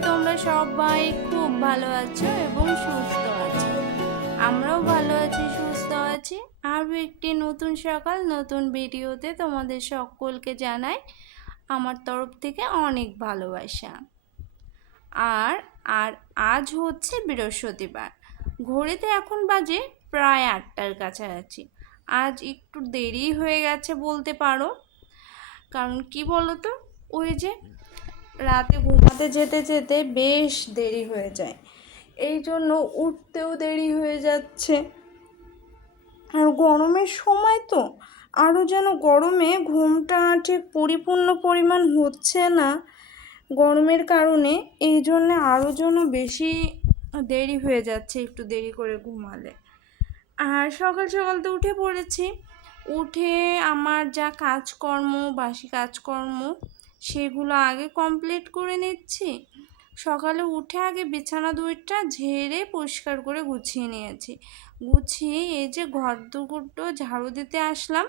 তোমরা সবাই খুব ভালো আছো এবং সুস্থ আছো। আমরাও ভালো আছি, সুস্থ আছি। আরও একটি নতুন সকাল, নতুন ভিডিওতে তোমাদের সকলকে জানাই আমার তরফ থেকে অনেক ভালোবাসা। আর আর আজ হচ্ছে বৃহস্পতিবার। ঘড়িতে এখন বাজে প্রায় আটটার কাছাকাছি। আজ একটু দেরি হয়ে গেছে বলতে পারো। কারণ কি বলো তো ওই যে রাতে ঘুমাতে যেতে যেতে বেশ দেরি হয়ে যায়। এই জন্য উঠতেও দেরি হয়ে যাচ্ছে। আর গরমের সময় তো আরও যেন গরমে ঘুমটা ঠিক পরিপূর্ণ পরিমাণ হচ্ছে না গরমের কারণে, এই জন্যে আরও যেন বেশি দেরি হয়ে যাচ্ছে একটু দেরি করে ঘুমালে। আর সকাল সকাল তো উঠে পড়েছি। উঠে আমার যা কাজকর্ম, বাসি কাজকর্ম সেগুলো আগে কমপ্লিট করে নিচ্ছি। সকালে উঠে আগে বিছানা দুইটা ঝেড়ে পরিষ্কার করে গুছিয়ে নিয়েছি। গুছিয়ে এই যে ঘর দুটো ঝাড়ু দিতে আসলাম।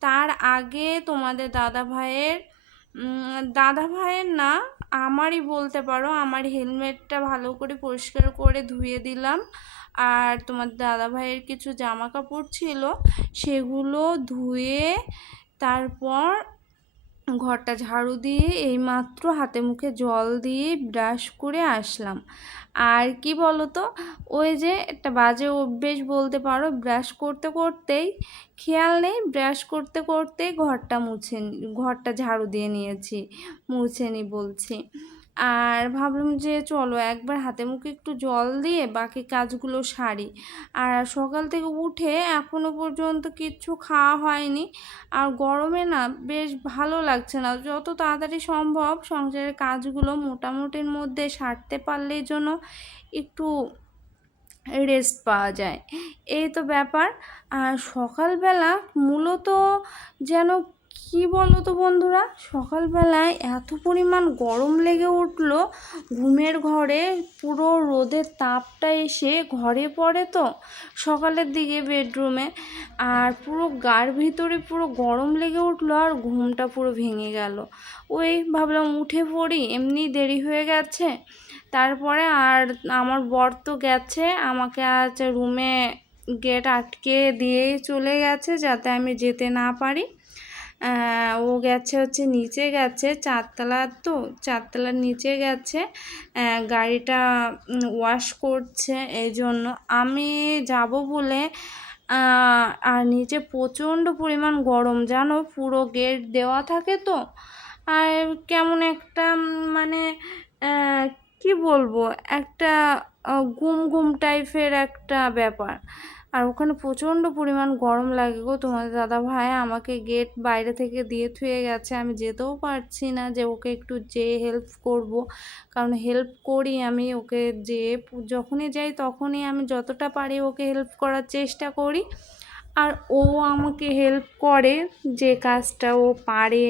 তার আগে তোমাদের দাদা ভাইয়ের দাদা ভাইয়ের না, আমারই বলতে পারো, আমার হেলমেটটা ভালো করে পরিষ্কার করে ধুয়ে দিলাম। আর তোমার দাদা ভাইয়ের কিছু জামা কাপড় ছিল, সেগুলো ধুয়ে তারপর ঘরটা ঝাড়ু দিয়ে এইমাত্র হাতে মুখে জল দিয়ে ব্রাশ করে আসলাম। আর কি বলো তো ওই যে একটা বাজে অভ্যেস বলতে পারো, ব্রাশ করতে করতেই খেয়াল নেই, ব্রাশ করতে করতে ঘরটা মুছে ঘরটা ঝাড়ু দিয়ে নিয়েছি, মুছে নি বলছি। আর ভাবলাম যে চলো একবার হাতে মুখে একটু জল দিয়ে বাকি কাজগুলো সারি। আর সকাল থেকে উঠে এখনও পর্যন্ত কিচ্ছু খাওয়া হয়নি। আর গরমে না বেশ ভালো লাগছে না। যত তাড়াতাড়ি সম্ভব সংসারের কাজগুলো মোটামুটির মধ্যে সারতে পারলেই জন্য একটু রেস্ট পাওয়া যায়। এই তো ব্যাপার। আর সকালবেলা মূলত যেন কি বলো তো বন্ধুরা? সকালবেলায় এত পরিমাণ গরম লেগে উঠল, ঘুমের ঘরে পুরো রোদের তাপটা এসে ঘরে পড়ে তো সকালের দিকে বেডরুমে আর পুরো গার ভিতরে পুরো গরম লেগে উঠল আর ঘুমটা পুরো ভেঙে গেল। ওই ভাবলাম উঠে পড়ি, এমনি দেরি হয়ে গেছে। তারপরে আর আমার বর তো গেছে, আমাকে আজ রুমে গেট আটকে দিয়ে চলে গেছে যাতে আমি যেতে না পারি। ও গেছে হচ্ছে নিচে গেছে চারতলার তো চারতলার নিচে গেছে গাড়িটা ওয়াশ করছে এই জন্য আমি যাব বলে আর নিচে প্রচণ্ড পরিমাণ গরম, জানো? পুরো গেট দেওয়া থাকে তো। আর কেমন একটা মানে কি বলব? একটা ঘুম ঘুম টাইপের একটা ব্যাপার। আর ওখানে প্রচণ্ড পরিমাণ গরম লাগে গো। তোমাদের দাদা ভাই আমাকে গেট বাইরে থেকে দিয়ে থুয়ে গেছে। আমি যেতেও পারছি না যে ওকে একটু যেয়ে হেল্প করব। কারণ হেল্প করি আমি, ওকে যে যখনই যাই তখনই আমি যতটা পারি ওকে হেল্প করার চেষ্টা করি। আর ও আমাকে হেল্প করে যে কাজটা ও পারে,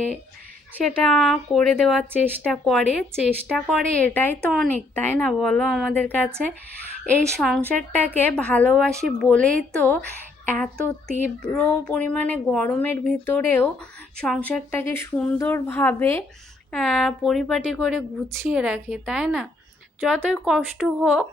সেটা করে দেওয়ার চেষ্টা করে। চেষ্টা করে এটাই তো অনেক, তাই না বলো আমাদের কাছে? এই সংসারটাকে ভালোবাসি বলেই তো এত তীব্র পরিমাণে গরমের ভিতরেও সংসারটাকে সুন্দরভাবে পরিপাটি করে গুছিয়ে রাখে, তাই না? যতই কষ্ট হোক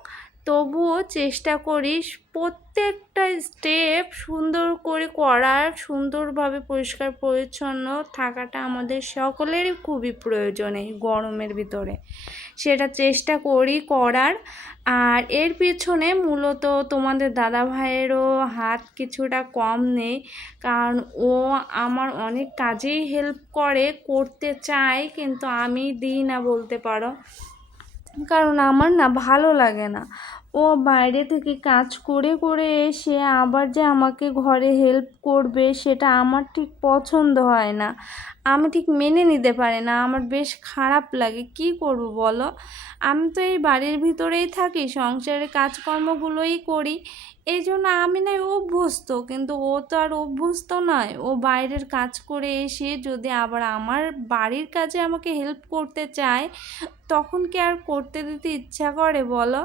তবুও চেষ্টা করিস প্রত্যেকটা স্টেপ সুন্দর করে করার, সুন্দরভাবে পরিষ্কার পরিচ্ছন্ন থাকাটা আমাদের সকলেরই খুবই প্রয়োজন এই গরমের ভিতরে। সেটা চেষ্টা করি করার। আর এর পিছনে মূলত তোমাদের দাদা ভাইয়েরও হাত কিছুটা কম নেই। কারণ ও আমার অনেক কাজেই হেল্প করে, করতে চায়, কিন্তু আমি দিই না বলতে পারো। কারণ আমার না ভালো লাগে না। ও বাইরে থেকে কাজ করে করে এসে আবার যে আমাকে ঘরে হেল্প করবে সেটা আমার ঠিক পছন্দ হয় না। আমি ঠিক মেনে নিতে পারি না, আমার বেশ খারাপ লাগে। কি করব বলো? আমি তো এই বাড়ির ভিতরেই থাকি, সংসারের কাজকর্মগুলোই করি। এই জন্য আমি নাই অভ্যস্ত, কিন্তু ও তো আর অভ্যস্ত নয়। ও বাইরের কাজ করে এসে যদি আবার আমার বাড়ির কাজে আমাকে হেল্প করতে চায়, তখন কি আর করতে দিতে ইচ্ছা করে বলো?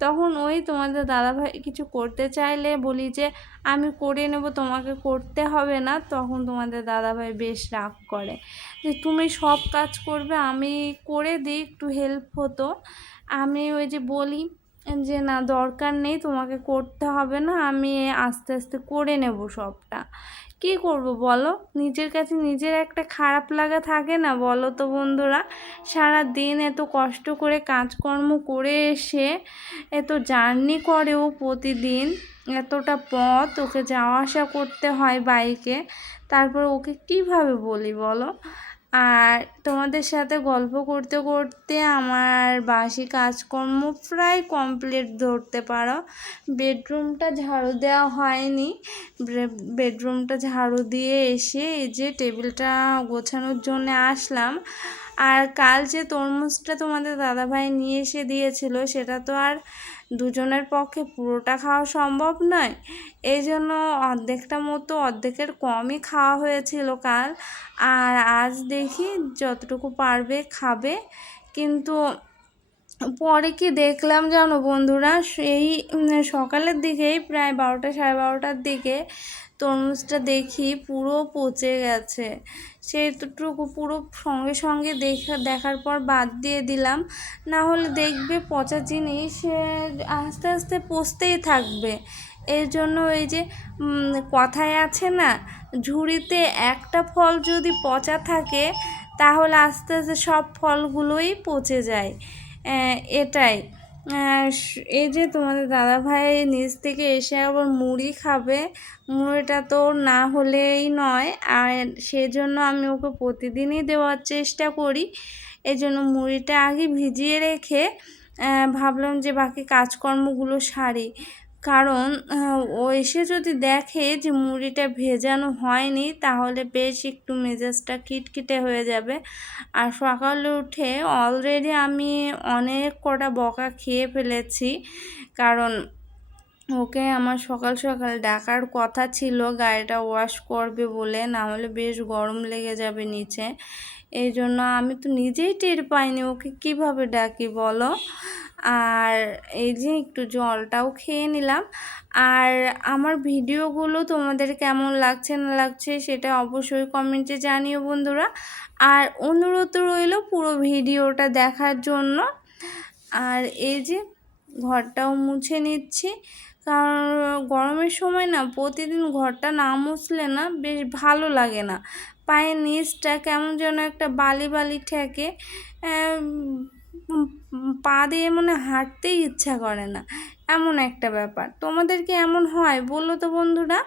তখন ওই তোমাদের দাদাভাই কিছু করতে চাইলে বলি যে, আমি করে নেব, তোমাকে করতে হবে না। তখন তোমাদের দাদাভাই বেশ রাগ করে। যে, তুমি সব কাজ করবে, আমি করে দিই, একটু হেল্প হতো। আমি ওই যে বলি যে, না, দরকার নেই, তোমাকে করতে হবে না, আমি আস্তে আস্তে করে নেব সবটা। কি করব বলো? নিজের কাছে নিজের একটা খারাপ লাগা থাকে না, বলো তো বন্ধুরা? সারা দিন এত কষ্ট করে কাজকর্ম করে এসে, এত জার্নি করেও প্রতিদিন, এতটা পথ ওকে যাওয়া আসা করতে হয় বাইকে, তারপর ওকে কীভাবে বলি বলো? আর তোমাদের সাথে গল্প করতে করতে আমার বাসি কাজকর্ম প্রায় কমপ্লিট ধরতে পারো। বেডরুমটা ঝাড়ু দেওয়া হয়নি। বেডরুমটা ঝাড়ু দিয়ে এসে এই যে টেবিলটা গোছানোর জন্য আসলাম। আর কাল যে তরমুজটা তোমাদের দাদাভাই নিয়ে এসে দিয়েছিল, সেটা তো আর দুজনের পক্ষে পুরোটা খাওয়া সম্ভব নয়। এই জন্য অর্ধেকটা মতো অর্ধেকের কমই খাওয়া হয়েছিল কাল। আর আজ দেখি যতটুকু পারবে খাবে। কিন্তু পরে কি দেখলাম জানো বন্ধুরা? সেই সকালের দিকেই প্রায় বারোটা সাড়ে বারোটার দিকে তরমুজটা দেখি পুরো পচে গেছে। সেটুকু পুরো সঙ্গে সঙ্গে দেখা, দেখার পর বাদ দিয়ে দিলাম। না হলে দেখবে পচা জিনিস আস্তে আস্তে পচতেই থাকবে। এর জন্য এই যে কথায় আছে না, ঝুড়িতে একটা ফল যদি পচা থাকে, তাহলে আস্তে আস্তে সব ফলগুলোই পচে যায়। এটাই। এই যে তোমাদের দাদা ভাই নিজ থেকে এসে আবার মুড়ি খাবে, মুড়িটা তো না হলেই নয়। আর সেজন্য আমি ওকে প্রতিদিনই দেওয়ার চেষ্টা করি। এই জন্য মুড়িটা আগে ভিজিয়ে রেখে ভাবলাম যে বাকি কাজকর্মগুলো সারি। কারণ ও এসে যদি দেখে যে মুড়িটা ভেজানো হয়নি, তাহলে বেশ একটু মেজাজটা খিটখিটে হয়ে যাবে। আর সকালে উঠে অলরেডি আমি অনেক কটা বকা খেয়ে ফেলেছি। কারণ, ওকে আমার সকাল সকাল ডাকার কথা ছিল, গাড়িটা ওয়াশ করবে বলে না হলে বেশ গরম লেগে যাবে নিচে। এই জন্য আমি তো নিজেই টের পাইনি, ওকে কীভাবে ডাকি বলো? আর এই যে একটু জলটাও খেয়ে নিলাম। আর আমার ভিডিওগুলো তোমাদের কেমন লাগছে না লাগছে সেটা অবশ্যই কমেন্টে জানিও বন্ধুরা। আর অনুরোধ রইল পুরো ভিডিওটা দেখার জন্য। আর এই যে ঘরটাও মুছে নিচ্ছি। কারণ গরমের সময় না প্রতিদিন ঘরটা না মুছলে না বেশ ভালো লাগে না। পায়ের নিচটা কেমন যেন একটা বালি বালি ঠেকে পা দিয়ে মনে হাঁটতেই ইচ্ছা করে না। এমন একটা ব্যাপার। তোমাদের কি এমন হয়, বলল তো বন্ধুরা।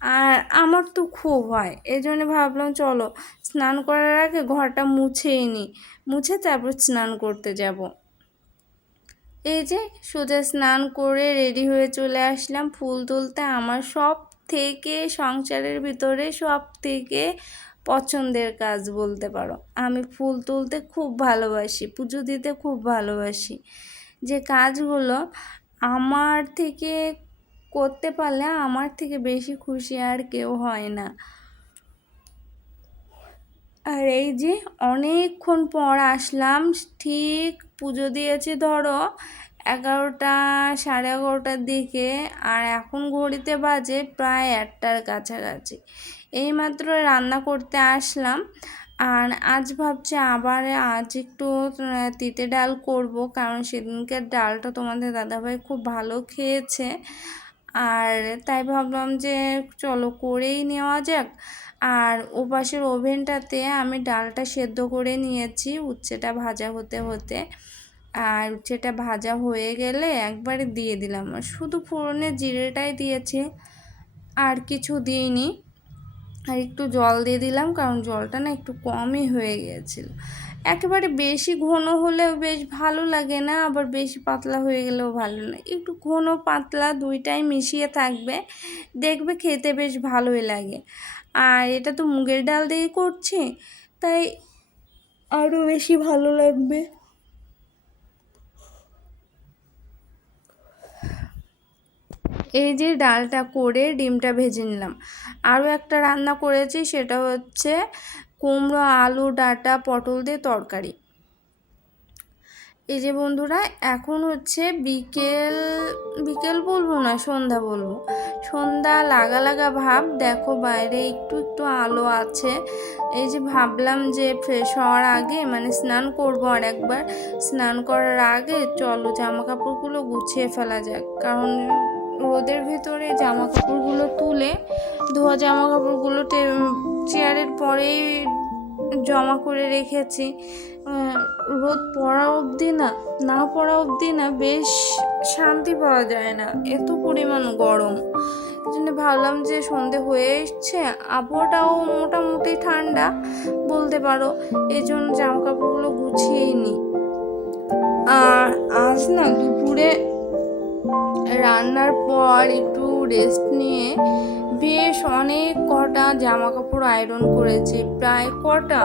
আর আমার তো খুব হয়। এই জন্য ভাবলাম, চলো স্নান করার আগে ঘরটা মুছেই নিই। মুছে তারপর স্নান করতে যাব। এই যে সোজা স্নান করে রেডি হয়ে চলে আসলাম ফুল তুলতে। আমার সব থেকে সংসারের ভিতরে সব থেকে পছন্দের কাজ বলতে পারো। আমি ফুল তুলতে খুব ভালোবাসি, পুজো দিতে খুব ভালোবাসি। যে কাজগুলো আমার থেকে করতে পারলে আমার থেকে বেশি খুশি আর কেউ হয় না। আর এই যে অনেকক্ষণ পর আসলাম, ঠিক পুজো দিয়েছি ধরো এগারোটা, সাড়ে এগারোটার দিকে আর এখন ঘড়িতে বাজে প্রায় একটার কাছাকাছি। এইমাত্র রান্না করতে আসলাম আর আজ ভাবছি আবার আজ একটু তিতে ডাল করব কারণ সেদিনকার ডালটা তোমাদের দাদাভাই খুব ভালো খেয়েছে। আর তাই ভাবলাম যে চলো করেই নেওয়া যাক। আর ওপাশের ওভেনটাতে আমি ডালটা সেদ্ধ করে নিয়েছি, উচ্ছেটা ভাজা হতে হতে। আর উচ্ছেটা ভাজা হয়ে গেলে একবারে দিয়ে দিলাম। শুধু ফোড়নে জিরেটাই দিয়েছে, আর কিছু দিইনি। আর একটু জল দিয়ে দিলাম, কারণ জলটা না একটু কমই হয়ে গিয়েছিল। একেবারে বেশি ঘন হলেও বেশ ভালো লাগে না, আবার বেশি পাতলা হয়ে গেলেও ভালো না। একটু ঘন পাতলা দুইটাই মিশিয়ে থাকবে, দেখবে খেতে বেশ ভালোই লাগে। আর এটা তো মুগের ডাল দিয়ে করছি, তাই আরও বেশি ভালো লাগবে। এই যে ডালটা করে ডিমটা ভেজে নিলাম। আরও একটা রান্না করেছি, সেটা হচ্ছে কুমড়ো, আলু, ডাটা, পটল দিয়ে তরকারি। এই যে বন্ধুরা, এখন হচ্ছে বিকেল বিকেল বলব না, সন্ধ্যা বলব। সন্ধ্যা লাগা লাগা ভাব, দেখো বাইরে একটু একটু আলো আছে। এই যে ভাবলাম যে ফ্রেশ হওয়ার আগে মানে স্নান করব আর একবার স্নান করার আগে চলো জামা কাপড়গুলো গুছিয়ে ফেলা যাক, কারণ রোদের ভিতরে জামা কাপড়গুলো তুলে ধোয়া জামা কাপড়গুলো চেয়ারের পরেই জমা করে রেখেছি। রোদ পড়া অবধি না না পড়া অবধি না, বেশ শান্তি পাওয়া যায় না, এত পরিমাণ গরম। জন্য ভাবলাম যে সন্ধে হয়ে এসছে, আবহাওয়াটাও মোটামুটি ঠান্ডা, বলতে পারো এই জন্য জামা কাপড়গুলো গুছিয়েই নিই আর আজ না দুপুরে রান্নার পর একটু রেস্ট নিয়ে বেশ অনেক কটা জামা কাপড় আয়রন করেছি। প্রায় কটা?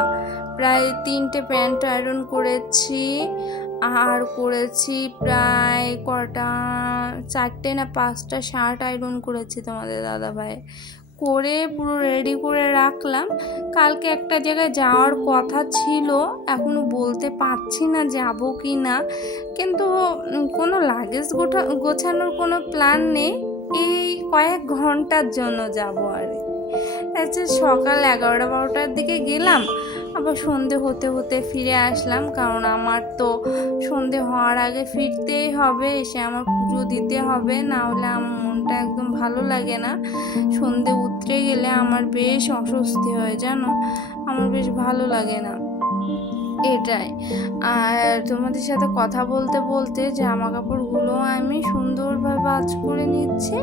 প্রায় তিনটে প্যান্ট আয়রন করেছি আর করেছি প্রায় কটা, চারটে না পাঁচটা শার্ট আয়রন করেছি তোমাদের দাদা ভাই করে পুরো রেডি করে রাখলাম। কালকে একটা জায়গায় যাওয়ার কথা ছিল এখনও বলতে পারছি না যাব কি না। কিন্তু কোনো লাগেজ গোঠা, গোছানোর কোনো প্ল্যান নেই। এই কয়েক ঘণ্টার জন্য যাব আর। আচ্ছা সকাল এগারোটা বারোটার দিকে গেলাম। আবার সন্ধে হতে হতে ফিরে আসলাম, কারণ আমার তো সন্ধে হওয়ার আগে ফিরতেই হবে, এসে আমার পুজো দিতে হবে, না হলে আমার মনটা একদম ভালো লাগে না। সন্ধে উতরে গেলে আমার বেশ অস্বস্তি হয়, জানো? আমার বেশ ভালো লাগে না। এটাই। আর তোমাদের সাথে কথা বলতে বলতে জামা কাপড়গুলো আমি সুন্দরভাবে ভাজ করে নিচ্ছি।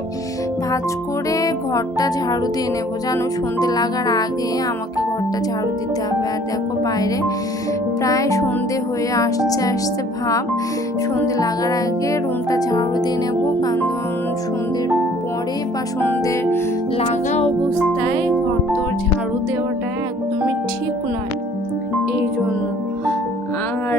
ভাঁজ করে ঘরটা ঝাড়ু দিয়ে নেব। জানো, সন্ধে লাগার আগে আমাকে ঘরটা ঝাড়ু দিতে হবে। আর দেখো বাইরে প্রায় সন্ধে হয়ে আসছে আসছে ভাব। সন্ধে লাগার আগে রুমটা ঝাড়ু দিয়ে নেব। কারণ সন্ধ্যের পরে বা সন্ধ্যের লাগা অবস্থায় ঘর তোর ঝাড়ু দেওয়াটা একদমই ঠিক নয়। আর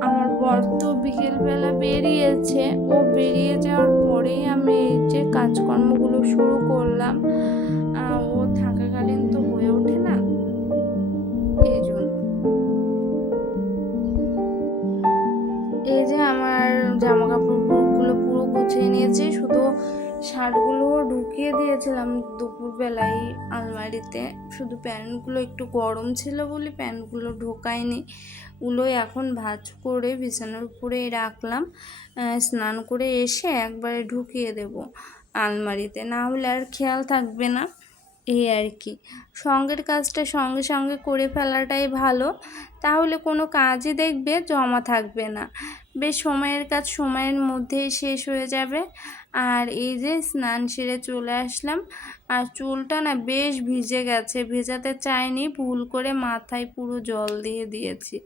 আমার বর তো বিকেলবেলা বেরিয়েছে। ও বেরিয়ে যাওয়ার পরেই আমি এই যে কাজকর্মগুলো শুরু করলাম। দিয়েছিলাম দুপুরবেলায় আলমারিতে। শুধু প্যান্টগুলো একটু গরম ছিল বলে প্যান্টগুলো ঢোকায়নি। ওগুলো এখন ভাঁজ করে বিছানার উপরে রাখলাম। স্নান করে এসে একবারে ঢুকিয়ে দেব আলমারিতে। না হলে আর খেয়াল থাকবে না। এই আর কি। সঙ্গের কাজটা সঙ্গে সঙ্গে করে ফেলাটাই ভালো। তাহলে কোনো কাজই দেখবে জমা থাকবে না। বেশ সময়ের কাজ সময়ের মধ্যেই শেষ হয়ে যাবে। আর এই যে স্নান সেরে চলে আসলাম। আর চুলটা না বেশ ভিজে গেছে, ভেজাতে চাইনি, ভুল করে মাথায় পুরো জল দিয়ে দিয়েছি।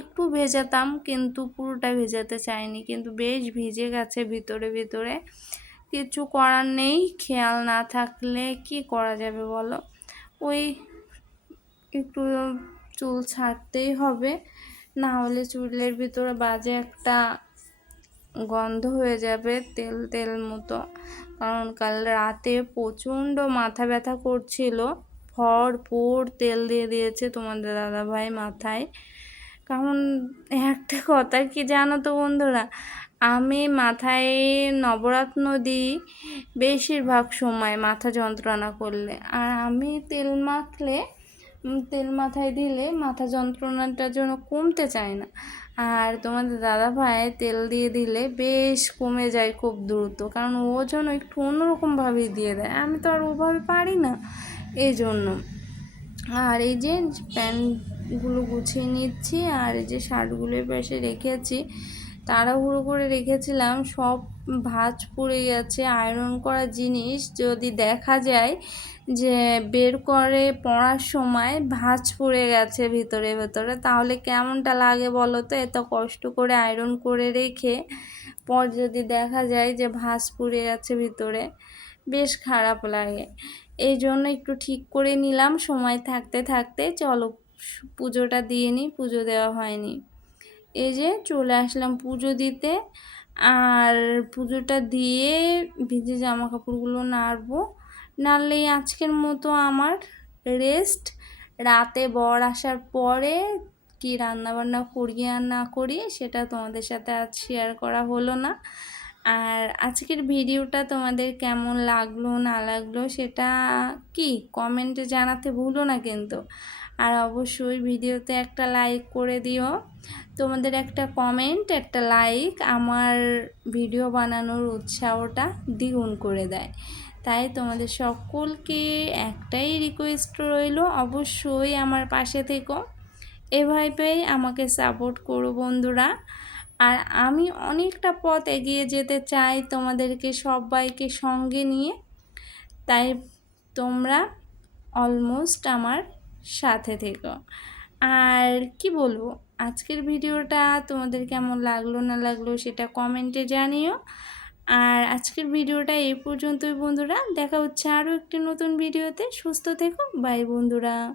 একটু ভেজাতাম, কিন্তু পুরোটা ভেজাতে চাইনি, কিন্তু বেশ ভিজে গেছে ভিতরে ভিতরে। কিছু করার নেই, খেয়াল না থাকলে কি করা যাবে বলো? ওই একটু চুল ছাড়তেই হবে। না হলে চুলের ভিতরে বাজে একটা গন্ধ হয়ে যাবে তেল তেল মতো। কারণ কাল রাতে প্রচণ্ড মাথা ব্যথা করছিল। ভরপুর তেল দিয়ে দিয়েছে তোমাদের দাদাভাই মাথায়। কারণ একটা কথা কি জানো তো বন্ধুরা? আমি মাথায় নবরত্ন দিই বেশিরভাগ সময় মাথা যন্ত্রণা করলে। আর আমি তেল মাখলে তেল মাথায় দিলে মাথা যন্ত্রণাটা যেন কমতে চায় না। আর তোমাদের দাদা ভাই তেল দিয়ে দিলে বেশ কমে যায় খুব দ্রুত, কারণ ও যেন একটু অন্যরকমভাবে দিয়ে দেয়। আমি তো আর ওভাবে পারি না এই জন্য আর এই যে প্যান্টগুলো গুছিয়ে নিচ্ছি, আর এই যে শার্টগুলোর পাশে রেখেছি তাড়াহুড়ো করে রেখেছিলাম, সব ভাঁজ পুড়ে গেছে আয়রন করা জিনিস যদি দেখা যায় যে বের করে পড়ার সময় ভাঁজ পড়ে গেছে ভিতরে ভেতরে, তাহলে কেমনটা লাগে বলো তো? এত কষ্ট করে আয়রন করে রেখে পর যদি দেখা যায় যে ভাঁজ পুড়ে গেছে ভিতরে, বেশ খারাপ লাগে। এই জন্য একটু ঠিক করে নিলাম, সময় থাকতে থাকতে। চলো, পুজোটা দিয়ে নিই পুজো দেওয়া হয়নি। এই যে চলে আসলাম পুজো দিতে। আর পুজোটা দিয়ে ভিজে জামা কাপড়গুলো নাড়বো। নাড়লেই আজকের মতো আমার রেস্ট রাতে বর আসার পরে কি রান্না বান্না করি আর না করি সেটা তোমাদের সাথে আজ শেয়ার করা হলো না। আর আজকের ভিডিওটা তোমাদের কেমন লাগল না লাগল সেটা কি কমেন্টে জানাতে ভুলো না কিন্তু। আর অবশ্যই ভিডিওতে একটা লাইক করে দিও। তোমাদের একটা কমেন্ট একটা লাইক আমার ভিডিও বানানোর উৎসাহটা দ্বিগুণ করে দেয়। তাই তোমাদের সকলকে একটাই রিকোয়েস্ট রইল, অবশ্যই আমার পাশে থেকো। এভাবেই আমাকে সাপোর্ট করো বন্ধুরা। আর আমি অনেকটা পথ এগিয়ে যেতে চাই তোমাদেরকে সবাইকে সঙ্গে নিয়ে। তাই তোমরা অলমোস্ট আমার সাথে থেকো। আর কি বলব, আজকের ভিডিওটা তোমাদের কেমন লাগল, না লাগল সেটা কমেন্টে জানিও। আর আজকের ভিডিওটা এই পর্যন্তই বন্ধুরা, দেখা হচ্ছে আরও একটি নতুন ভিডিওতে। সুস্থ থেকো বাই বন্ধুরা।